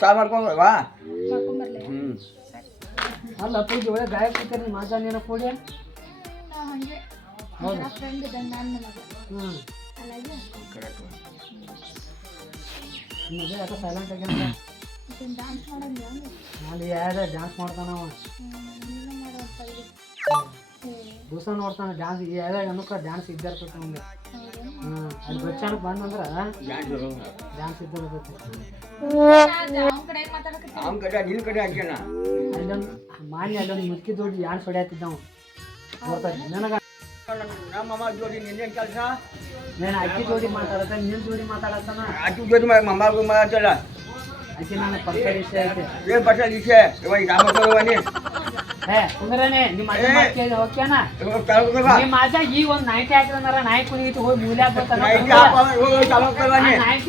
ಚಾ ಮಾಡ್ಕೊಂಬರ್ಲೆ. ಹ್ಞೂ ಅಲ್ಲ ಪೂಜೆ ಒಳ್ಳೆ ಗಾಯ ಕೂತಾರೆ ಮಾತಾಡಿ ಏನೋ ಪೂಜೆ ಮದುವೆ ಯಾಕೆ ಸೈಲೆಂಟ್ ಆಗ್ಯಾನ ಅಲ್ಲಿ ಯಾರ ಡ್ಯಾನ್ಸ್ ಮಾಡ್ತಾನ ಅವ ದಿವಸ ನೋಡ್ತಾನೆ ಡ್ಯಾನ್ಸ್ ಯಾರ ಅನ್ನಕ್ಕೆ ಡ್ಯಾನ್ಸ್ ಇದ್ದೇ ಇರ್ತೈತೆ ನಮ್ಗೆ. ಹ್ಞೂ ಅಲ್ಲಿ ಬಚ್ಚಾನಕ್ಕೆ ಬಂದಂದ್ರೆ ಡ್ಯಾನ್ಸ್ ಇದ್ದೇ ಇರ್ತೈತೆ ಅವ್ನ ಕಡೆ ನಿನ್ ಕಡೆ ಹಾಕ್ಯಾನ. ಅಲ್ಲೊಂದು ಮಾಡಿ ಅಲ್ಲೊಂದು ಯಾರು ಸೊಡ್ಯಾತಿದ್ದ ನಾವು ನನಗ ಜೋಡಿ ನಿನ್ನೇನ್ ಕೆಲಸ? ನಾನು ಅಕ್ಕಿ ಜೋಡಿ ಮಾತಾಡತ್ತ ನಿನ್ ಜೋಡಿ ಮಾತಾಡತ್ತಾನ? ಅಕ್ಕಿ ಜೋಡಿ ಮಮ್ಮಾರ್ಗು ಮಾತಾಡಲ್ಲ ಅಕ್ಕಿ ನನ್ನ ಪಕ್ಕ ವಿಷಯ ಏನ್ ಪಕ್ಕ ವಿಷಯ? ಕುಂದ್ರನೆ ನಿಮ್ಮ ಅಜ್ಜ ಮಾತ್ ಕೇಳಿ ತಗೊಂಡ್ಬಾ. ನಿಮ್ಮ ಅಜ್ಜ ಈಗ ಒಂದು ನೈಂಟಿ ಹಾಕಿದ್ರೆ ನಾಯಿ ಕುಣಿಗಿತ್ತು ಹೋಗಿ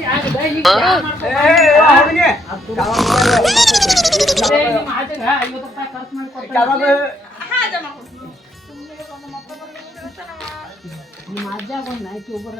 ಆಗಿದೆ ಈಗ. ನಿಮ್ಮ ಅಜ್ಜಗ ಐವತ್ತು ರೂಪಾಯಿ ಖರ್ಚು. ನಿಮ್ಮ ಒಂದು ನೈಂಟಿ ಒಬ್ಬರ.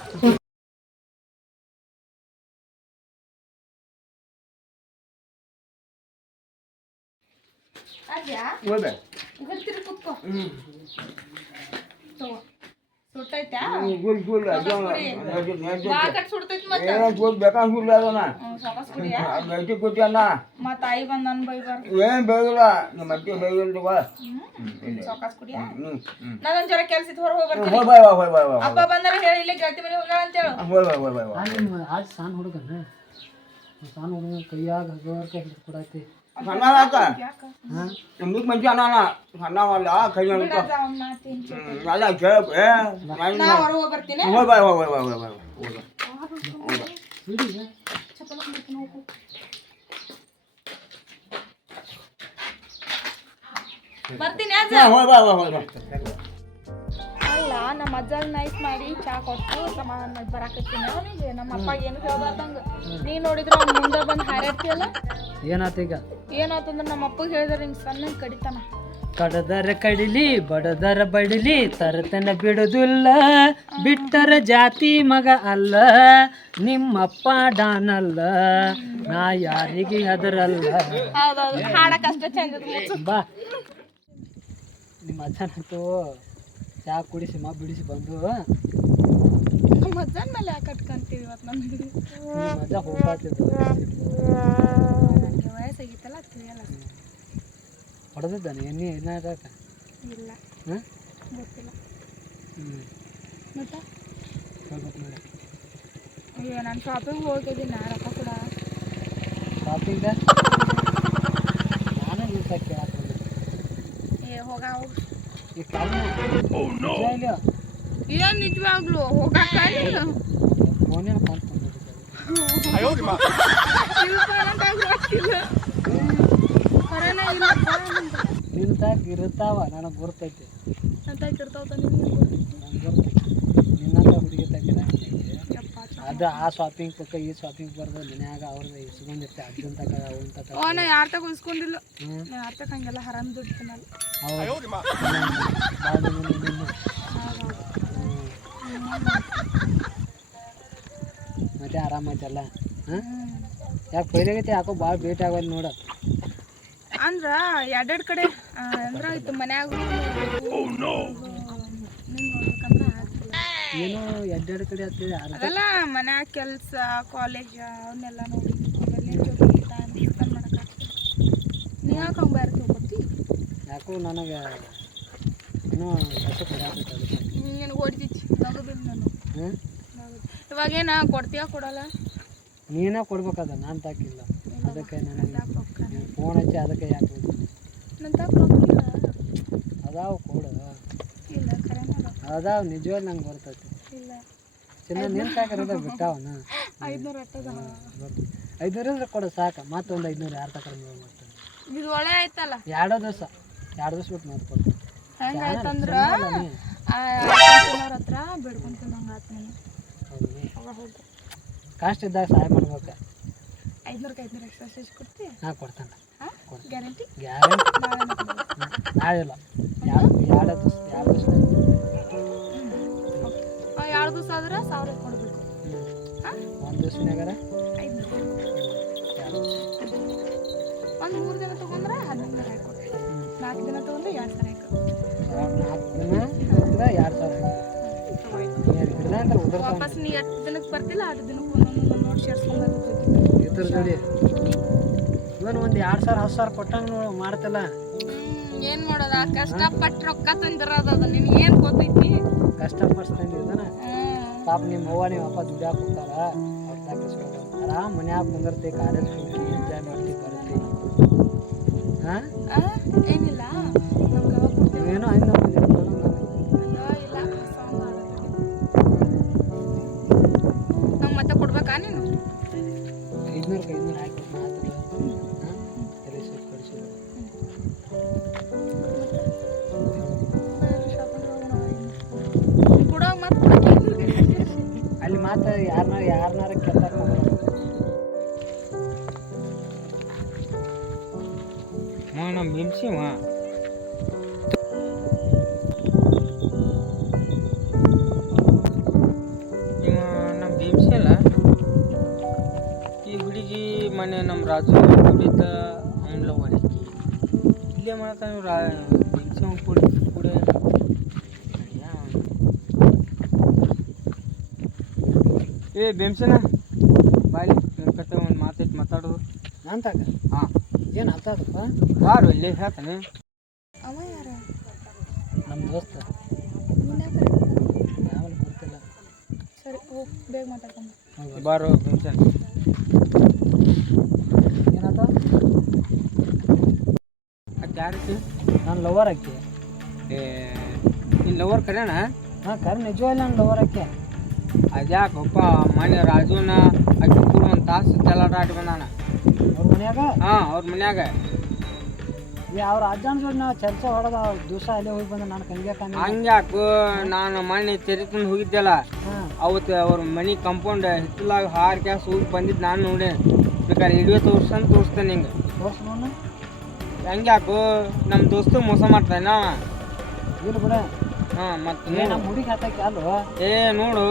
ಚಿಕ್ಕೋದ. ಅದ್ಯಾ ಹೋಗ್ಬೆ. ಗೊತ್ತಿರಿ ಕುತ್ಕೋ ಹ್ಮ್. ತಗೋ ಸುಟ್ಟೈತಾ ಹ್ಮ್, ಗುಲ್, ಗುಲ್, ಅದು ಕುಡಿ. ನಡ್ದು, ನಡ್ದು. ಬಾ ಕಟ್ ಸುಡ್ತೈತಿ ಮತ್ತ ಏನೋ ಗುಲ್ ಬೇಕಾದ್ ಗುಲ್ ಅದನ್ನ. ಹ್ಮ್, ಸಾಕಸ್ ಕುಡಿಯ ಆ ಗಟ್ಟಿ ಕೊಟ್ಟಿ ಅನ್ನ. ಮತ್ತ ತಾಯಿ ಬಂದ್ ನನ್ ಬೈಬಾರ್ದು ಏನ್ ಬೇಗಿಲ್ಲ ನಿಮ್ಮ ಅತ್ತೆ ಬೇಗಿಲ್ಲ ತಗೋ. ಸಾಕಸ್ ಕುಡಿಯ ಹ್ಮ್, ಹ್ಮ್. ನಾನೊಂದ್ ಜರ ಕೆಲ್ಸಿದ್ ಹೊರ ಹೋಗಿ ಬರ್ತೀನಿ ಹೋಗ್ ಬಾಯ್, ಹೋಗ್ ಬಾಯ್, ಹೋಗ್ ಬಾಯ್, ಅಪ್ಪ ಬಂದಾರ ಹೇಳಿ ಇಲ್ಲೇ ಗೆಳತಿ ಮನೆ ಹೋಗ್ಯಾಳ ಅಂತ ಹೇಳು ಹೋಗ್ ಬಾಯ್, ಹೋಗ್ ಬಾಯ್, ಹೋಗ್ ಬಾಯ್. ಆ ನಿಮ್ಮ ಆಜ್ ಸಣ್ಣ ಹುಡುಗನ ಸಣ್ಣ ಹುಡುಗನ ಕೈಯಾಗ ಹಗರ್ಕ ಹಿಡಿದು ಕೊಡೈತಿ ಸಣ್ಣ ಆತ? ನಿಮ್ಗೆ ಮಂಚ ಅನ್ನಾನ. ಸಣ್ಣವಲ್ಲ, ಕೈ ಅಲ್ಲ ಹೊರ ಹೋಗಿ ಬಾಯ್, ಹೋಗ್ ಹೋಗ್ ಹೋಗ್. ಹೋಗ್ ಹೋಗು. ಬಾಯ್, ಹೋಗ್ ಹೋಗ್. ಅಲ್ಲ ನಮ್ಮ ಅಜ್ಜಾಗ ನೈಸ್ ಮಾಡಿ ಚಾ ಕೊಟ್ಟು ಸಮಾಧಾನ ಮಾಡಿ ಬರಾಕತ್ತೀನಿ. ಅವನಿಗೆ ನಮ್ಮ ಅಪ್ಪ ಏನು ಹೇಳ್ಬಾರ್ದಂಗ. ನೀ ನೋಡಿದ್ರೆ ಮುಂದೆ ಬಂದು ಹಾರಾಡ್ತೀಯಲ್ಲ ಏನಾತ ಈಗ? ಏನಾತಂದ್ರ ನಮ್ಮ ಅಪ್ಪಗೆ ಹೇಳಿದ್ರೆ ಹಿಂಗೆ ಸಣ್ಣ ಕಡಿತಾನ. ಕಡದರ ಕಡಿಲಿ ಬಡದರ ಬಡಿಲಿ ತರತನ ಬಿಡುದಿಲ್ಲ. ಬಿಟ್ಟರ ಜಾತಿ ಮಗ ಅಲ್ಲ ನಿಮ್ಮಪ್ಪ ಡಾನಲ್ಲ ನಾ ಯಾರಿಗೆ ಅದರಲ್ಲ ಬಾ. ನಿಮ್ಮ ಅಜ್ಜನಂತೂ ಚಾ ಕುಡಿಸಿ ಮಾ ಬಿಡಿಸಿ ಬಂದು. ನಮ್ಮ ಅಜ್ಜನ ಮೇಲೆ ಯಾಕೆ ಕಟ್ಕೊಂತೀವಿ ಇವತ್ತು ನಿಮ್ಮ ಅಜ್ಜ ಹೊಡೆದಿದ್ದಾನೆ? ಎಣ್ಣೆ ಏನಾಗಕ್ಕ ಇಲ್ಲ. ಹಾಂ? ಗೊತ್ತಿಲ್ಲ. ಹ್ಞೂ ಮತ್ತೆ? ಹೇಳ್ಬೇಕು ನೋಡಿ. ಅಯ್ಯೋ ನಾನು ಶಾಪಿಂಗ್ ಹೋಗಿದ್ದೀನಿ ರೊಕ್ಕ ಕೂಡ. ಶಾಪಿಂಗ ನಾನು ಸಲ ಕೇಳಕ್ಕೆ ಏ ಹೋಗ ಹೋಗ್ ಈ ಕಾಲ ಇಲ್ಲ. ಏನ್ ನಿಜವಾಗ್ಲು ಹೋಗಕ್ಕ ಫೋನೇನು ಫೋನ್ ನಿಂತಾಗ ಇರುತ್ತಾವ ನನಗೆ ಗುರ್ತೈತಿ. ನನಗೆ ಗುರ್ತೈತಿ. ನಿನ್ನಂತ ಹುಡುಗಿ ತಗ್ಗಿದ ಅದು ಆ ಶಾಪಿಂಗ್ ಪಕ್ಕ ಈ ಶಾಪಿಂಗ್ ಬರ್ದು ಮನ್ಯಾಗ ಅವ್ರದ್ದು ಇಸ್ಕೊಂಡಿರ್ತೆ ಅಜ್ಜನ್ ತಕ ಅವನ್ ತಕ ಓ ನಾ ಯಾರ ಉಳಿಸ್ಕೊಂಡಿಲ್ಲ ಹ್ಞೂ ನಾ ಯಾರ ತಕ ಹಂಗೆಲ್ಲ ಹರಾಮ್ ದುಡ್ಡು ತಿನ್ನಲ್ಲ. ಮತ್ತೆ ಆರಾಮೈತಲ್ಲ ಹಾಂ ಯಾಕೆ ಪೈಲಾಗೈತೆ ಯಾಕೋ ಭಾಳ ಭೇಟಿ ಆಗೋದು ನೋಡ. ಅಂದ್ರ ಎರಡೆರಡು ಕಡೆ ಅಂದ್ರೆ ಇತ್ತು ಮನ್ಯಾಗ. ಏನೋ ಎರಡೆರಡು ಕಡೆ ಆಗ್ತದೆ ಅದೆಲ್ಲ ಮನ್ಯಾಗ ಕೆಲಸ ಕಾಲೇಜ್ ಅವನ್ನೆಲ್ಲ ನೋಡಿ ನೀ ಯಾಕೆ ಹಂಗೆ ಬೇರೆ ತಿಳ್ಕೊತಿ ಯಾಕೋ ನನಗೆ ಏನೋ ನಗೋದಿಲ್ಲ ನಾನು ಇವಾಗೇನ ಕೊಡ್ತೀಯಾ ಕೊಡಲ್ಲ? ನೀನೇ ಕೊಡ್ಬೇಕಾದ ನಾನು ತಾಕಿಲ್ಲ. ಅದಕ್ಕೆ ನನಗೆ ಫೋನ್ ಹಚ್ಚಿ ಅದಕ್ಕೆ ಯಾಕೆ ಅದಾವ ಕೊಡು. ಅದಾವ ನಿಜವಾಗ್ ನಂಗೆ ಬರ್ತೈತಿ. ಇಲ್ಲ. ಚಿನ್ನ ನಿಂತಾಗಿರೋದ ಬಿಟ್ಟಾವನ? ಐದ್ನೂರ ಅಂದ್ರೆ ಕೊಡು ಸಾಕ. ಮತ್ತೊಂದು ಐದ್ನೂರು ಯಾರು ತಗೊಂಡು ಮಾಡ್ತಾರೆ? ಇದು ಒಳ್ಳೆ ಆಯ್ತಲ್ಲ. ಎರಡೋ ದಿವಸ. ಎರಡು ದಿವಸ ಬಿಟ್ಟು ಮಾಡ್ಕೊಡ್ತೀನಿ ಕೊಡ್ತೀನಿ ಹೆಂಗಾಯ್ತಂದ್ರ ಹತ್ರ ಆತು ನಾನು. ಕಾಸ್ಟ್ ಇದ್ದಾಗ ಸಹಾಯ ಮಾಡ್ಬೇಕು. ಐದ್ನೂರಕ್ಕೆ ಐದ್ನೂರು ಎಕ್ಸರ್ಸೈಸ್ ಕೊಡ್ತೀನಿ ನಾ ಕೊಡ್ತಾನೆ. ಹಾಂ ಗ್ಯಾರಂಟಿ? ಗ್ಯಾರಂಟಿ? ನಾಳೆ ಮತ್ತೆ ನಾಳೆ ಇಲ್ಲ ಎರಡು ಎರಡು ದಿವಸ ಎರಡು ದಿವಸ ಎರಡು ದಿವಸ ಆದ್ರೆ ಸಾವಿರ ಕೊಡ್ಬೇಕು. ಒಂದು ದಿವಸನಾಗಾರ ಒಂದು ಮೂರು ದಿನ ತಗೊಂಡ್ರೆ ಹದಿನೈದು ಸಾವಿರ ನಾಲ್ಕು ದಿನ ತೊಗೊಂಡ್ರೆ ಎರಡು ಸಾವಿರ ನಾಲ್ಕು ದಿನ ಅಂದ್ರೆ ಎರಡು ಸಾವಿರ ವಾಪಸ್ ನೀ ಎಷ್ಟು ದಿನಕ್ಕೆ ಬರ್ತಿಲ್ಲ ಹತ್ತು ದಿನಕ್ಕೆ ಒಂದೊಂದು ನೋಡಿ ಸೇರ್ಸ್ಕೊಂಡು ಒಂದು ಎರಡು ಸಾವಿರ ಹತ್ತು ಸಾವಿರ ಕೊಟ್ಟಂಗ ನೋಡು ಮಾಡ್ತಲ್ಲ. ಏನು ಮಾಡೋದ? ಕಷ್ಟಪಟ್ಟು ರೊಕ್ಕ ತಂದಿರೋದು ಅದು. ನಿನ್ಗೆ ಏನು ಗೊತ್ತೈತಿ? ಕಷ್ಟಪಡ್ಸ್ಕೊಂಡಿದ್ದಾನ ಪಾಪ ನಿಮ್ಮ ಅವ್ವ ನಿಮ್ಮ ಅಪ್ಪ ದುಡ್ಯಾಕ ಹೋಗ್ತಾರ. ಆರಾಮ್ ಮನ್ಯಾಗ ಕುಂದಿರ್ತಿ ಕಾಲೇಜ್ ಹೋಗ್ತಿ ಎಂಜಾಯ್ ಮಾಡ್ತಿ ಬರ್ತಿ. ಹಾ ಏನಿಲ್ಲ. ನಮ್ಮ ಹಿಂಸಿವ ಇವ ನಮ್ಮ ಭೀಮ್ಸಿ ಅಲ್ಲ ಈ ಹುಡುಗಿ ಮನೆ ನಮ್ಮ ರಾಜು ಕುಡಿತ ಅವನ ಹೊಡಿಕಿ ಇಲ್ಲೇ ಮಾಡ್ತಾನೆ ರಾ ಭೀಮ್ಸಿ ಕುಡಿ ಕೂಡ ಏ ಭೀಮ್ಸನ ಬಾಯಿ ಕಟ್ಟ ಒಂದು ಮಾತೈತೆ ಮಾತಾಡೋದು ನಾನು ಹಾಂ ಏನು ಹತ್ತದಪ್ಪ ಯಾರು ಇಲ್ಲಿ ಹೇಳ್ತಾನೆ. ಅವ ಯಾರ? ನಮ್ಮ ದೋಸ್ತ. ಆಮೇಲೆ ಗೊತ್ತಿಲ್ಲ. ಸರಿ ಹೋಗಿ ಬೇಗ ಮಾತಾಡ್ಕೊಂಡು ಬಾರು ಏನಾಯ್ತು ಏನಾತ ಅದು ಯಾರಕ್ಕೆ ನಾನು ಲವರ್ ಹಾಕಿ. ಏ ನಿನ್ನ ಲವರ್ ಕರೆಯೋಣ? ಹಾಂ ಕರೆ ನಿಜವಲ್ಲ ನಾನು ಲವರ್ ಹಾಕಿ. ಅದ್ಯಾಕಪ್ಪ ಮನೆ ರಾಜುನ ಅಕ್ಕಿ ಕೂಡ ಒಂದು ತಾಸು ಚಲಾಟ ಆಡಿ ಬಂದಾನ ಅವ್ರ ಮನ್ಯಾಗ? ಹಾಂ ಅವ್ರ ಮನ್ಯಾಗ. ಅವ್ರ ಅಜ್ಜನ ಜೋಡಿ ನಾವು ಚರ್ಚೆ ಹೊಡೆದ ದಿವಸ ಅಲ್ಲೇ ಹೋಗಿ ಬಂದ ನಾನು ಕಂಗೆ ಕಮ್ಮಿ ಹಂಗ್ಯಾಕು ನಾನು ಮೊನ್ನೆ ತೆರಿತಂದು ಹೋಗಿದ್ದೆಲ್ಲ ಅವತ್ತು ಅವ್ರ ಮನೆ ಕಂಪೌಂಡ್ ಹಿತ್ತಲಾಗ ಹಾರ್ ಕ್ಯಾಸ್ ಹೋಗಿ ಬಂದಿದ್ದು ನಾನು ನೋಡಿ ಬೇಕಾದ್ರೆ ಹಿಡಿಯೋ ತೋರ್ಸಂತ ತೋರಿಸ್ತೇನೆ ನಿಂಗೆ. ತೋರ್ಸ್ಬೋಣ ಹಂಗ್ಯಾಕು ನಮ್ಮ ದೋಸ್ತು ಮೋಸ ಮಾಡ್ತಾನ ಇಲ್ಲ ಬಿಡ. ಹಾಂ ಮತ್ತೆ ನಮ್ಮ ಹುಡುಗಿ ಹಾಕಕ್ಕೆ ಅಲ್ವ ಏ ನೋಡು.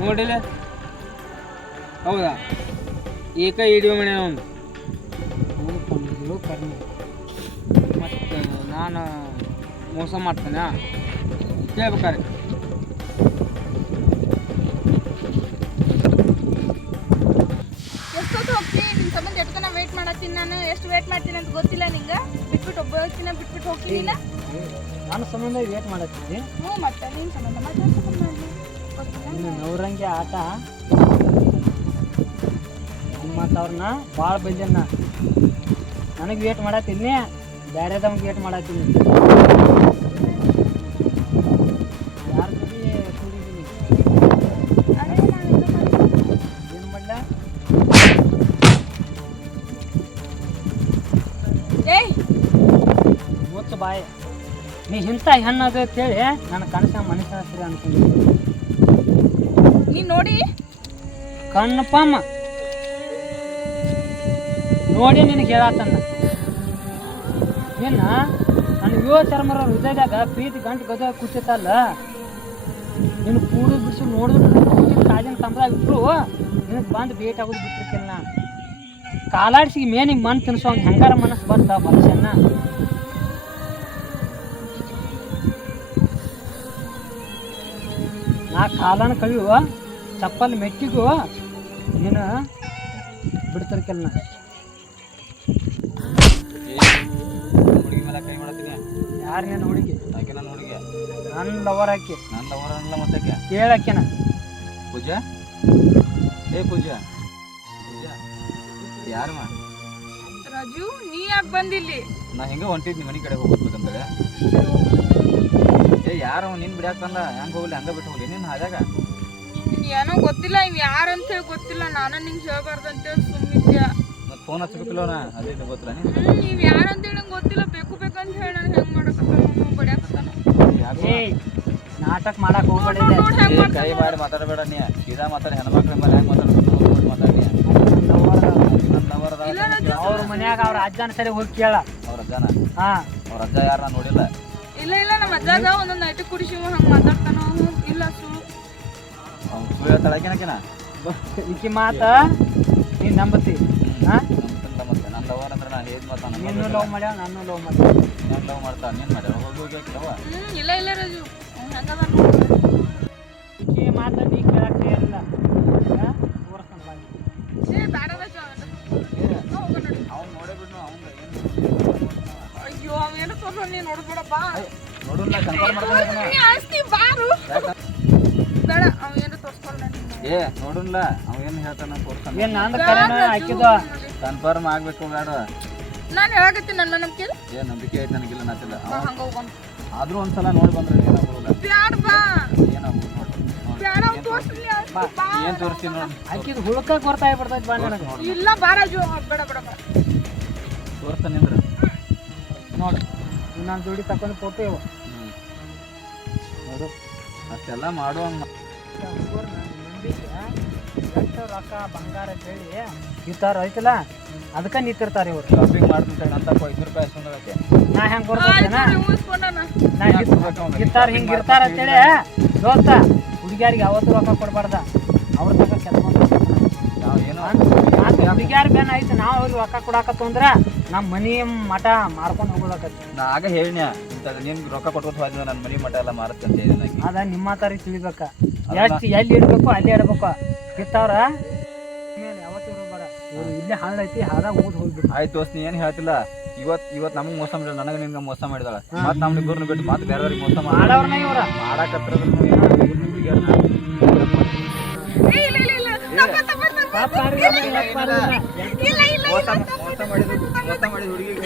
ನೋಡಿಲ್ಲ ಹೌದಾ? ಏಕ ಹಿಡಿಯೋ ಮನೆ ಒಂದು. ಉಳ್ಕೊಂಡಿದ್ದು ಕಡಿಮೆ ಮತ್ತು ನಾನು ಮೋಸ ಮಾಡ್ತೇನೆ? ಕೇಳ್ಬೇಕಾರೆ ಎಷ್ಟೊತ್ತು ಹೋಗ್ತಿ? ನಿನ್ನ ಸಂಬಂಧ ಎಷ್ಟನ ವೇಟ್ ಮಾಡತ್ತೀನಿ ನಾನು? ಎಷ್ಟು ವೇಟ್ ಮಾಡ್ತೀನಿ ಅಂತ ಗೊತ್ತಿಲ್ಲ ನಿಂಗೆ? ಬಿಟ್ಬಿಟ್ಟು ಒಬ್ಬ ಹೋಗ್ತೀನಿ ಬಿಟ್ಬಿಟ್ಟು ಹೋಗ್ತೀನಿ ನಾನು ಸಂಬಂಧ ವೇಟ್ ಮಾಡತ್ತೀನಿ. ಹ್ಞೂ ಮತ್ತೆ ನಿನ್ನ ಸಂಬಂಧ ಮತ್ತೆ ಸಂಬಂಧ? ಗೊತ್ತಿಲ್ಲ. ನವರಂಗಿ ಆಟ. ಮತ್ತು ಅವ್ರನ್ನ ಭಾಳ ಬೈದನ್ನ ನನಗೆ ವೇಟ್ ಮಾಡತ್ತೀನಿ ಬೇರೆದವ್ಗೆ ವೇಟ್ ಮಾಡತ್ತೀನಿ ಯಾರ ಜೊತೆ ಕೂಡಿದ್ದೀನಿ? ಅದೇ ನಾನು ಇದು ಮಾಡ್ತೀನಿ. ಏನು ಮಾಡಲ? ಏಯ್! ಮುಚ್ಚ ಬಾಯಿ. ನೀ ಇಂಥ ಹೆಣ್ಣು ಅದು ಅಂತೇಳಿ ನನ್ನ ಕನಸ ಮನುಷ್ಯ ಸರಿ ನೀ ನೀನ್ ನೋಡಿ. ಕಣ್ಣಪ್ಪಮ್ಮ. ನೋಡಿ ನಿನಗೆ ಹೇಳತ್ತನ್ನ ಏನ? ನನ್ನ ಯುವ ಚರ್ಮರ ಹೃದಯದಾಗ ಪ್ರೀತಿ ಗಂಟು ಗದ ಕೂತಿತ್ತಲ್ಲ. ನೀನು ಕೂಡ ಬಿಡಿಸಿ ನೋಡಿದ್ರು ಕಾಜಿನ ಇಟ್ರು ನಿನಗೆ ಬಂದು ಭೇಟಿ ಆಗೋದು ನಾ ಕಾಲಾಡಿಸಿ ಮೇನಿಗೆ ಮಣ್ಣು ತಿನ್ಸೋ ಹಂಗೆ ಹೆಂಗಾರ ಮನಸ್ಸು ಬರ್ತಾ ಮನುಷ್ಯನ ನಾ ಕಾಲನ ಕವಿಯುವ ಚಪ್ಪಲ್ ಮೆಟ್ಟಿಗೂ ನೀನು ಬಿಡ್ತಿರ್ಕಲ್ಲ ಯಾರು ನೀನು ಹುಡುಗಿ ಆಕೆ ನನ್ನ ಹುಡುಗಿ? ನನ್ನ ಲವರ್ ಹಾಕಿ ನನ್ನ ಲವರಲ್ಲ ಮತ್ತೆ ಕೇಳಕ್ಕೆನ ಪೂಜಾ? ಏ ಪೂಜಾ? ಪೂಜಾ? ಯಾರಮ್ಮ ರಾಜು ನೀ ಯಾಕೆ ಬಂದಿಲ್ಲಿ? ನಾ ಹೆಂಗೆ ಹೊಂಟಿದ್ನಿ ಮನೆ ಕಡೆ ಹೋಗ್ಬೇಕಂತೇಳಿ. ಏ ಯಾರು ನಿನ್ನ ಬಿಡಾಕ್ ತಂದ ಹೆಂಗ್ ಹೋಗ್ಲಿ? ಹಂಗೆ ಬಿಟ್ಟು ಹೋಗ್ಲಿ? ನಿನ್ನ ಹಾದ್ಯಾಗ ಏನೋ ಗೊತ್ತಿಲ್ಲ ಇವ್ ಯಾರಂತ ಹೇಳಿ ಗೊತ್ತಿಲ್ಲ. ನಾನು ನಿಂಗೆ ಹೇಳ್ಬಾರ್ದಂತೇಳಿ ಹೇಳಿ ಮತ್ ಫೋನ್ ಹಚ್ಬೇಕಿಲ್ಲ ಅದೇ ಗೊತ್ತಿಲ್ಲ ನೀವು ಹ್ಮ್, ಅಂತ ಯಾರಂತ ಹೇಳಿ ನಂಗೆ ಗೊತ್ತಿಲ್ಲ. ಬೇಕು ಬೇಕಂತ ಹೇಳಿ ನಾನು ನಾಟಕ ಮಾಡಕ್ ಹೋಗ್ಬೇಡಿದೆ ನೋಡ್ ಹೆಂಗ್ ಏ, ಮಾಡ್ತಾನ ಕೈ ಮಾಡಿ ಮಾತಾಡಬೇಡ ನೀ. ಸೀದಾ ಮಾತಾಡಿ ಹೆಣ್ಮಕ್ಳ ಮೇಲೆ ಹೆಂಗ್ ಮಾತಾಡ್ಬೇಕು. ಅವ್ರ ಮನ್ಯಾಗ ಅವ್ರ ಅಜ್ಜನ ಸರಿ ಹೋಗಿ ಕೇಳ. ಅವ್ರ ಅಜ್ಜನ? ಹಾ. ಅವ್ರ ಅಜ್ಜ ಯಾರ ನಾ ನೋಡಿಲ್ಲ? ಇಲ್ಲ ಇಲ್ಲ ನಮ್ಮ ಅಜ್ಜಾಗ ಒಂದೊಂದು ನೈಟ್ ಕುಡಿಸಿ ಹಂಗೆ ಮಾತಾಡ್ತಾನ. ಇಲ್ಲ ಸುಳ್ಳು ಅವ್ನು ಸುಳ್ಳು ಹೇಳ್ತಾಳಕಿನಕಿನ ಈಕಿ ಮಾತ ನೀನ್ ನಂಬತ್ತಿ ಹಾ? ನಂಬತ್ತ ಲವರ್ ಅಂದ್ರೆ ನಾನು ಹೇಗ್ ಮಾತಾನ ನಿನ್ನೂ ಲವ್ ಮಾಡ್ಯಾವ ನಾನು ಲವ್ ಮಾಡ್ಯಾವ ನಾನು ಲವ್ ಮಾಡ್ತಾ ನೀನು ಮಾಡ್ಯಾವ ಹೋಗಿ ಹೋಗಿ ಹಾಕಿದವ ಹ್ಮ್ ಇಲ್ಲ ಇಲ್ಲ ರಾಜು. ಹೆಂಗದ ನೋಡು. ಈಕಿ ಮಾತ ನೀ ಕೇಳಕ್ ಇಲ್ಲ. ತೋರ್ಸ್ತಾನ ಬಾ ನೀ. ಏ ಬ್ಯಾಡ ರಾಜು ಅವ್ನ. ನಡಿ. ಅವ್ನು ನೋಡೇ ಬಿಡ್ನು ಅವ್ನು ಅಯ್ಯೋ ಅವೇನು ತೋರ್ಸೋ ನೀ ನೋಡ್ಬೇಡ ಬಾ. ನೋಡಲ್ಲ ಕನ್ಫರ್ಮ್ ಮಾಡ್ತಾನೆ ಆಸ್ತಿ ಬಾರು. ಬೇಡ ಏನು ಏ ನೋಡಲ್ಲ ಅವೇನು ಹೇಳ್ತಾನ ತೋರ್ತಾನ ಏನ್ ನಂದ ಕರೆನ ಹಾಕಿದ? ಕನ್ಫರ್ಮ್ ಆಗ್ಬೇಕು ಗಾಡ ನಾನು ಹೇಳಕತ್ತೀನಿ ನನ್ನ ನಂಬಿಕೆ ಏ ನಂಬಿಕೆ ಐತೆ ನನಗಿಲ್ಲ ನಾತಿಲ್ಲ ಹಂಗ ಹೋಗೋಣ ಆದ್ರೂ ಒಂದ್ಸಲ ನೋಡಿ ಬಂದ್ರೆ ಏನಾಗೋಲ್ಲ ಬ್ಯಾಡ ಬಾ. ಏನಾಗೋದು ನೋಡಿ. ಬ್ಯಾಡ ಅವ್ನು ತೋರ್ಸ್ಲಿ ಆಸ್ತಿ ಬಾ ಏನ್ ತೋರಿಸ್ತೀನಿ ನೋಡಿ. ಹಾಕಿದ್ ಹುಳಕ ಕೊರ್ತಾ ಬಿಡ್ತೈತಿ ಬಾ ನನಗೆ. ಇಲ್ಲ ಬಾರಾಜು ಬೇಡ ಬೇಡ ಬೇಡ. ತೋರಿಸ್ತಾನೆ ಅಂದ್ರೆ. ನೋಡಿ. ನಾನು ಜೋಡಿ ತಕೊಂಡು ಫೋಟೋ ಇವ. ನೋಡು. ಅಷ್ಟೆಲ್ಲ ಮಾಡುವಂಗ ಎಷ್ಟು ರೊಕ್ಕ ಬಂಗಾರ ಹೇಳಿ ಇರ್ತಾರ ಐತಲ್ಲ ಅದಕ್ಕೆ ನಿಂತಿರ್ತಾರ ಇವ್ರು. ಶಾಪಿಂಗ್ ಮಾಡ್ತೀನಿ ಅಂತ ಐದು ರೂಪಾಯಿ ಅಷ್ಟೊಂದಕ್ಕೆ ನಾ ಹೆಂಗೆ ಬರ್ತೇನ ಇರ್ತಾರ ಹಿಂಗ್ ಇರ್ತಾರ ಅಂತೇಳಿ. ದೋಸ್ತ ಹುಡುಗಿಯಾರಿಗೆ ಯಾವತ್ತೂ ರೊಕ್ಕ ಕೊಡಬಾರ್ದ. ಅವ್ರ ತಕ ಕೆಲಸ ಹುಡುಗಿಯಾರ ಬೇನ್ ಐತೆ ನಾವು ಅವ್ರಿಗೆ ರೊಕ್ಕ ಕೊಡಾಕತ್ತು ಅಂದ್ರೆ ನಮ್ಮ ಮನಿ ಮಠ ಮಾರ್ಕೊಂಡು ಹೋಗೋದಕ್ಕತಿ ನಾ ಆಗ ಹೇಳಿನ ನೀನ್ ರೊಕ್ಕ ಕೊಟ್ಕೊತ ಹೋದ್ರೆ ನನ್ನ ಮನಿ ಮಠ ಎಲ್ಲ ಮಾರುತ್ತೆ ಅಂತ ಅದ ನಿಮ್ಮ ತಾರಿ ತಿಳಿಬೇಕ. ಎಷ್ಟು ಎಲ್ಲಿ ಇಡ್ಬೇಕು ಅಲ್ಲಿ ಇಡ್ಬೇಕು. ಕಿತ್ತವ್ರ? ಮೇಲೆ ಯಾವತ್ತೂ ಬರ ಇವ್ರು ಇಲ್ಲೇ ಹಾಳು ಐತಿ ಹಾದಾಗ ಊದ್ ಹೋಗ್ಬಿಟ್ಟು ಆಯ್ತು ದೋಸ್ತ್ ನೀ ಏನು ಹೇಳ್ತಿಲ್ಲ? ಇವತ್ ಇವತ್ ನಮಗ್ ಮೋಸ ಮಾಡಿಲ್ಲ ನನಗೆ ನಿಮ್ಗೆ ಮೋಸ ಮಾಡಿದಾಳ. ಮತ್ ನಮ್ಗೆ ಇಬ್ಬರನ್ನ ಬಿಟ್ಟು ಮತ್ತೆ ಬೇರೆಯವ್ರಿಗೆ ಮೋಸ ಮಾಡಿ ಮಾಡವ್ರನ್ನ ಇವ್ರ. ಮಾಡಾಕತ್ತಿರೋದು ಏ, ಇಲ್ಲ ಇಲ್ಲ ಇಲ್ಲ. ತಪ್ಪ ತಪ್ಪ ತಪ್ಪ ಪಾಪ ಯಾರಿಗೆ ಯಾರಿಗೆ ಯಾಕ್ ಮಾಡಿದ್ರ? ಇಲ್ಲ ಇಲ್ಲ ಮೋಸ ಮೋಸ ಮಾಡಿದ ಮಾಡಿದ ಹುಡುಗಿಗೆ